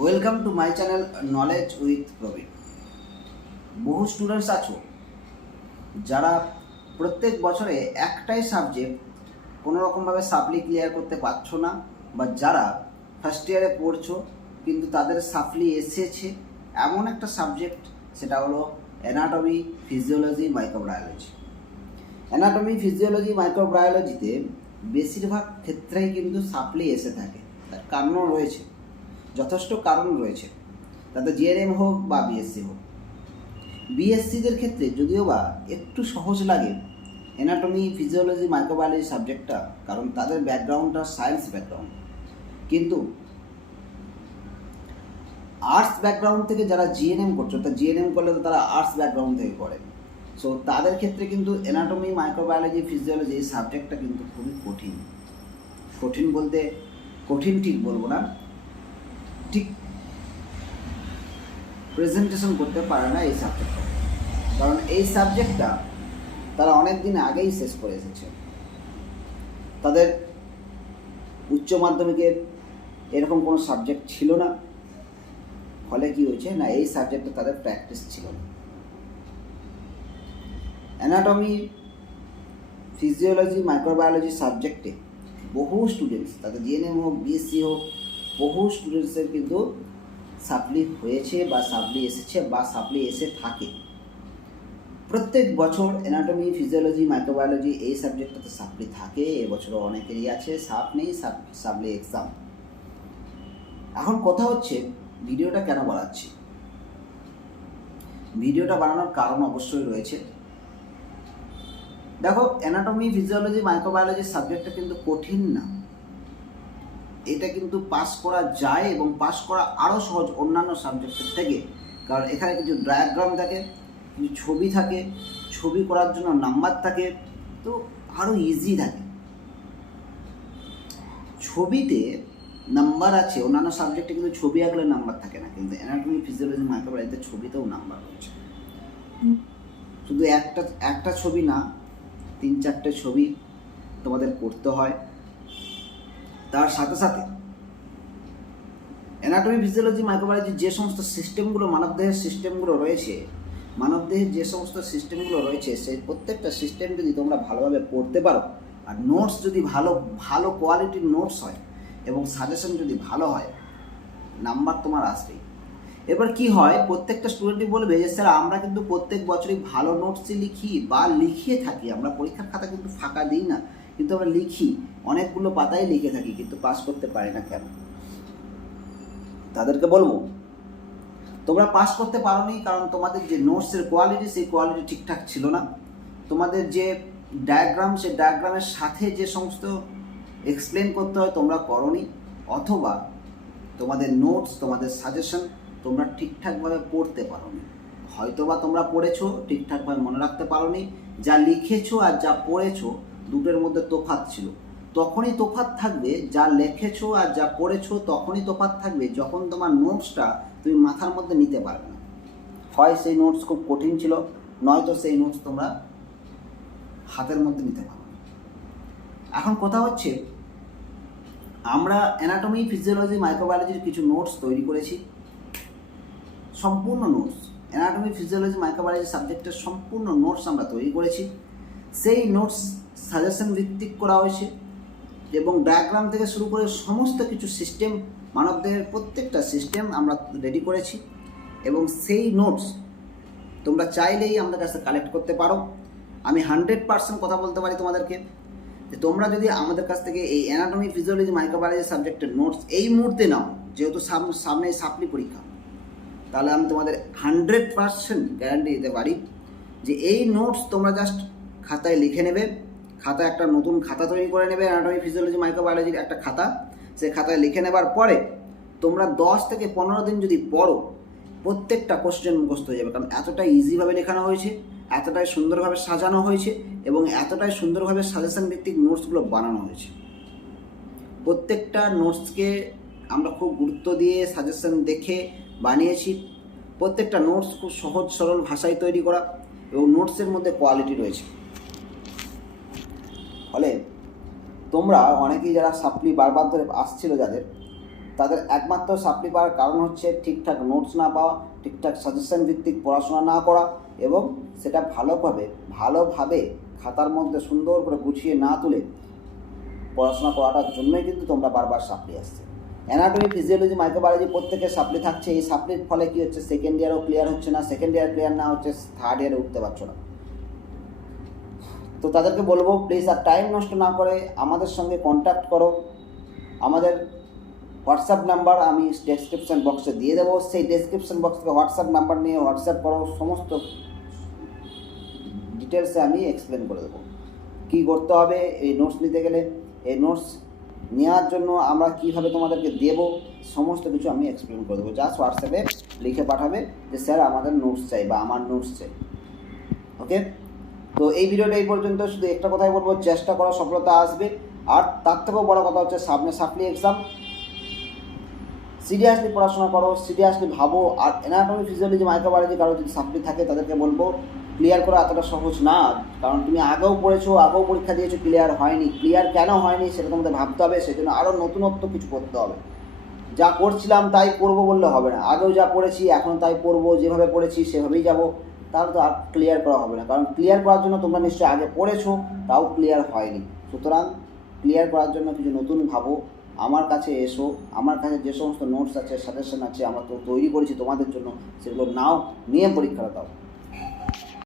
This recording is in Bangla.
Welcome to my channel knowledge with Praveen. বহু স্টুডেন্টস আছো যারা প্রত্যেক বছরে একটাই সাবজেক্ট কোনো রকমভাবে সাপ্লি ক্লিয়ার করতে পারছো না, বা যারা ফার্স্ট ইয়ারে পড়ছো কিন্তু তাদের সাপ্লি এসেছে এমন একটা সাবজেক্ট, সেটা হলো anatomy, physiology, microbiology. Anatomy, physiology, মাইক্রোবায়োলজিতে বেশিরভাগ ক্ষেত্রেই কিন্তু সাপ্লি এসে থাকে। তার কারণও রয়েছে, যথেষ্ট কারণ রয়েছে, তাতে জিএনএম হোক বা বিএসসি হোক। বিএসসিদের ক্ষেত্রে যদিও বা একটু সহজ লাগে অ্যানাটমি, ফিজিওলজি, মাইক্রোবায়োলজি সাবজেক্টটা, কারণ তাদের ব্যাকগ্রাউন্ডটা সায়েন্স ব্যাকগ্রাউন্ড। কিন্তু আর্টস ব্যাকগ্রাউন্ড থেকে যারা জিএনএম করছো, তা জিএনএম করলে তো তারা আর্টস ব্যাকগ্রাউন্ড থেকে করে, সো তাদের ক্ষেত্রে কিন্তু অ্যানাটমি, মাইক্রোবায়োলজি, ফিজিওলজি এই সাবজেক্টটা কিন্তু খুবই কঠিন। কঠিন বলতে কঠিন ঠিক বলবো না, ঠিক প্রেজেন্টেশন করতে পারে না এই সাবজেক্টটা, কারণ এই সাবজেক্টটা তারা অনেক দিন আগেই শেষ করে এসেছে। তাদের উচ্চ মাধ্যমিকের এরকম কোনো সাবজেক্ট ছিল না, ফলে কি হয়েছে না, এই সাবজেক্টে তাদের প্র্যাকটিস ছিল না। অ্যানাটমি, ফিজিওলজি, মাইক্রোবায়োলজি সাবজেক্টে বহু স্টুডেন্টস, তাদের জিএনএম হোক, বিএসসি হোক, বহু স্টুডেন্টসের কিন্তু সাপ্লি হয়েছে বা সাপ্লি এসেছে বা সাপ্লি এসে থাকে। প্রত্যেক বছর অ্যানাটমি, ফিজিওলজি, মাইক্রোবায়োলজি এই সাবজেক্টটাতে সাপ্লি থাকে। এবছরও অনেকেরই আছে, সাপ নেই, সাপ্লি এক্সাম। এখন কথা হচ্ছে ভিডিওটা কেন বানাচ্ছি। ভিডিওটা বানানোর কারণ অবশ্যই রয়েছে। দেখো, অ্যানাটমি, ফিজিওলজি, মাইক্রোবায়োলজি সাবজেক্টটা কিন্তু কঠিন না, এটা কিন্তু পাস করা যায় এবং পাস করা আরও সহজ অন্যান্য সাবজেক্টের থেকে, কারণ এখানে কিছু ডায়াগ্রাম থাকে, কিছু ছবি থাকে, ছবি করার জন্য নাম্বার থাকে, তো আরও ইজি থাকে। ছবিতে নাম্বার আছে, অন্যান্য সাবজেক্টে কিন্তু ছবি আঁকলে নাম্বার থাকে না, কিন্তু অ্যানাটমি, ফিজিওলজি, মাইক্রোবায়োলজিতে ছবিতেও নাম্বার রয়েছে। শুধু একটা ছবি না, 3-4টে ছবি তোমাদের করতে হয়। তার সাথে সাথে অ্যানাটমি, ফিজিওলজি, মাইক্রোবায়োলজি যে সমস্ত সিস্টেমগুলো মানবদেহের সিস্টেমগুলো রয়েছে, মানবদেহের যে সমস্ত সিস্টেমগুলো রয়েছে, সেই প্রত্যেকটা সিস্টেম যদি তোমরা ভালোভাবে পড়তে পারো, আর নোটস যদি ভালো কোয়ালিটির নোটস হয় এবং সাজেশন যদি ভালো হয়, নাম্বার তোমার আসবেই। এবার কি হয়, প্রত্যেকটা স্টুডেন্টই বলবে যে স্যার আমরা কিন্তু প্রত্যেক বছরই ভালো নোটসই লিখি বা লিখিয়ে থাকি, আমরা পরীক্ষার খাতা কিন্তু ফাঁকা দিই না, কিন্তু আমরা লিখি, অনেকগুলো পাতায় লিখে থাকি, কিন্তু পাস করতে পারি না কেন? তাদেরকে বলবো, তোমরা পাস করতে পারোনি কারণ তোমাদের যে নোটসের কোয়ালিটি, সেই কোয়ালিটি ঠিকঠাক ছিল না। তোমাদের যে ডায়াগ্রাম, সেই ডায়াগ্রামের সাথে যে সমস্ত এক্সপ্লেন করতে হয় তোমরা করোনি, অথবা তোমাদের নোটস, তোমাদের সাজেশন তোমরা ঠিকঠাকভাবে পড়তে পারোনি। হয়তোবা তোমরা পড়েছো, ঠিকঠাকভাবে মনে রাখতে পারোনি, যা লিখেছো আর যা পড়েছো দুটোর মধ্যে তফাৎ ছিল। তখনই তফাৎ থাকবে, যা লিখেছো আর যা পড়েছো তখনই তফাৎ থাকবে যখন তোমার নোটসটা তুমি মাথার মধ্যে নিতে পারবে না। হয় সেই নোটস খুব কঠিন ছিল, নয়তো সেই নোটস তোমরা হাতের মধ্যে নিতে পারো না। এখন কথা হচ্ছে, আমরা অ্যানাটমি, ফিজিওলজি, মাইক্রোবায়োলজির কিছু নোটস তৈরি করেছি, সম্পূর্ণ নোটস। অ্যানাটমি, ফিজিওলজি, মাইক্রোবায়োলজি সাবজেক্টের সম্পূর্ণ নোটস আমরা তৈরি করেছি। সেই নোটস সাজেশন ভিত্তিক করা হয়েছে এবং ডায়াগ্রাম থেকে শুরু করে সমস্ত কিছু সিস্টেম, মানবদেহের প্রত্যেকটা সিস্টেম আমরা রেডি করেছি, এবং সেই নোটস তোমরা চাইলেই আমাদের কাছে কালেক্ট করতে পারো। আমি 100% কথা বলতে পারি তোমাদেরকে যে তোমরা যদি আমাদের কাছ থেকে এই অ্যানাটমি, ফিজিওলজি, মাইক্রোবায়োলজি সাবজেক্টের নোটস এই মুহূর্তে নাও, যেহেতু সামনে সাপ্লি পরীক্ষা, তাহলে আমি তোমাদের 100% গ্যারান্টি দিতে পারি যে এই নোটস তোমরা জাস্ট খাতায় লিখে নেবে। খাতায় একটা নতুন খাতা তৈরি করে নেবে, অ্যানাটমি, ফিজিওলজি, মাইক্রোবায়োলজির একটা খাতা, সেই খাতায় লিখে নেবার পরে তোমরা 10 থেকে 15 দিন যদি পড়ো, প্রত্যেকটা কোশ্চেন মুখস্থ হয়ে যাবে, কারণ এতটাই ইজিভাবে লেখানো হয়েছে, এতটাই সুন্দরভাবে সাজানো হয়েছে এবং এতটাই সুন্দরভাবে সাজেশন ভিত্তিক নোটসগুলো বানানো হয়েছে। প্রত্যেকটা নোটসকে আমরা খুব গুরুত্ব দিয়ে সাজেশন দেখে বানিয়েছি। প্রত্যেকটা নোটস খুব সহজ সরল ভাষায় তৈরি করা এবং নোটসের মধ্যে কোয়ালিটি রয়েছে। ফলে তোমরা অনেকেই যারা সাপ্লি বারবার ধরে আসছিল, যাদের তাদের একমাত্র সাপ্লি পাওয়ার কারণ হচ্ছে ঠিকঠাক নোটস না পাওয়া, ঠিকঠাক সাজেশন ভিত্তিক পড়াশোনা না করা এবং সেটা ভালোভাবে খাতার মধ্যে সুন্দর করে গুছিয়ে না তুলে পড়াশোনা করাটার জন্যই কিন্তু তোমরা বারবার সাপ্লি আসছে। অ্যানাটমি, ফিজিওলজি, মাইক্রোবায়োলজি প্রত্যেকের সাপ্লি থাকছে। এই সাপ্লির ফলে কী হচ্ছে, সেকেন্ড ইয়ারও ক্লিয়ার হচ্ছে না, সেকেন্ড ইয়ার ক্লিয়ার না হচ্ছে, থার্ড ইয়ারে উঠতে পারছো না। তো তাদেরকে বলবো প্লিজ আর টাইম নষ্ট না করে আমাদের সঙ্গে কন্ট্যাক্ট করো। আমাদের হোয়াটসঅ্যাপ নাম্বার আমি ডেসক্রিপশন বক্সে দিয়ে দেবো, সেই ডেসক্রিপশন বক্স থেকে হোয়াটসঅ্যাপ নাম্বার নিয়ে হোয়াটসঅ্যাপ করো, সমস্ত ডিটেলসে আমি এক্সপ্লেন করে দেবো কী করতে হবে এই নোটস নিতে গেলে, এই নোটস নেওয়ার জন্য আমরা কীভাবে তোমাদেরকে দেবো, সমস্ত কিছু আমি এক্সপ্লেন করে দেবো। জাস্ট হোয়াটসঅ্যাপে লিখে পাঠাবে যে স্যার আমাদের নোটস চাই বা আমার নোটস চাই। ওকে, তো এই ভিডিওটা এই পর্যন্ত। শুধু একটা কথাই বলবো, চেষ্টা করো, সফলতা আসবে। আর তার থেকেও বড় কথা হচ্ছে সামনে সাপ্লি এক্সাম, সিরিয়াসলি পড়াশোনা করো, সিরিয়াসলি ভাবো। আর অ্যানাটমি, ফিজিওলজি, মাইক্রোবায়োলজি কারো যদি সাপ্লি থাকে তাদেরকে বলবো ক্লিয়ার করা এতটা সহজ না, কারণ তুমি আগেও পড়েছো, আগেও পরীক্ষা দিয়েছো, ক্লিয়ার হয়নি। ক্লিয়ার কেন হয়নি সেটা তোমাদের ভাবতে হবে, সেজন্য আরও নতুনত্ব কিছু করতে হবে। যা করছিলাম তাই করবো বললে হবে না, আগেও যা পড়েছি এখন তাই পড়বো, যেভাবে পড়েছি সেভাবেই যাব, তাহলে তো আর ক্লিয়ার করা হবে না। কারণ ক্লিয়ার করার জন্য তোমরা নিশ্চয়ই আগে পড়েছো, তাও ক্লিয়ার হয়নি। সুতরাং ক্লিয়ার করার জন্য কিছু নতুন ভাবো, আমার কাছে এসো, আমার কাছে যে সমস্ত নোটস আছে, সাজেশন আছে, আমরা তো তৈরি করেছি তোমাদের জন্য, সেগুলো নাও, নিয়ে পরীক্ষাটা দাও।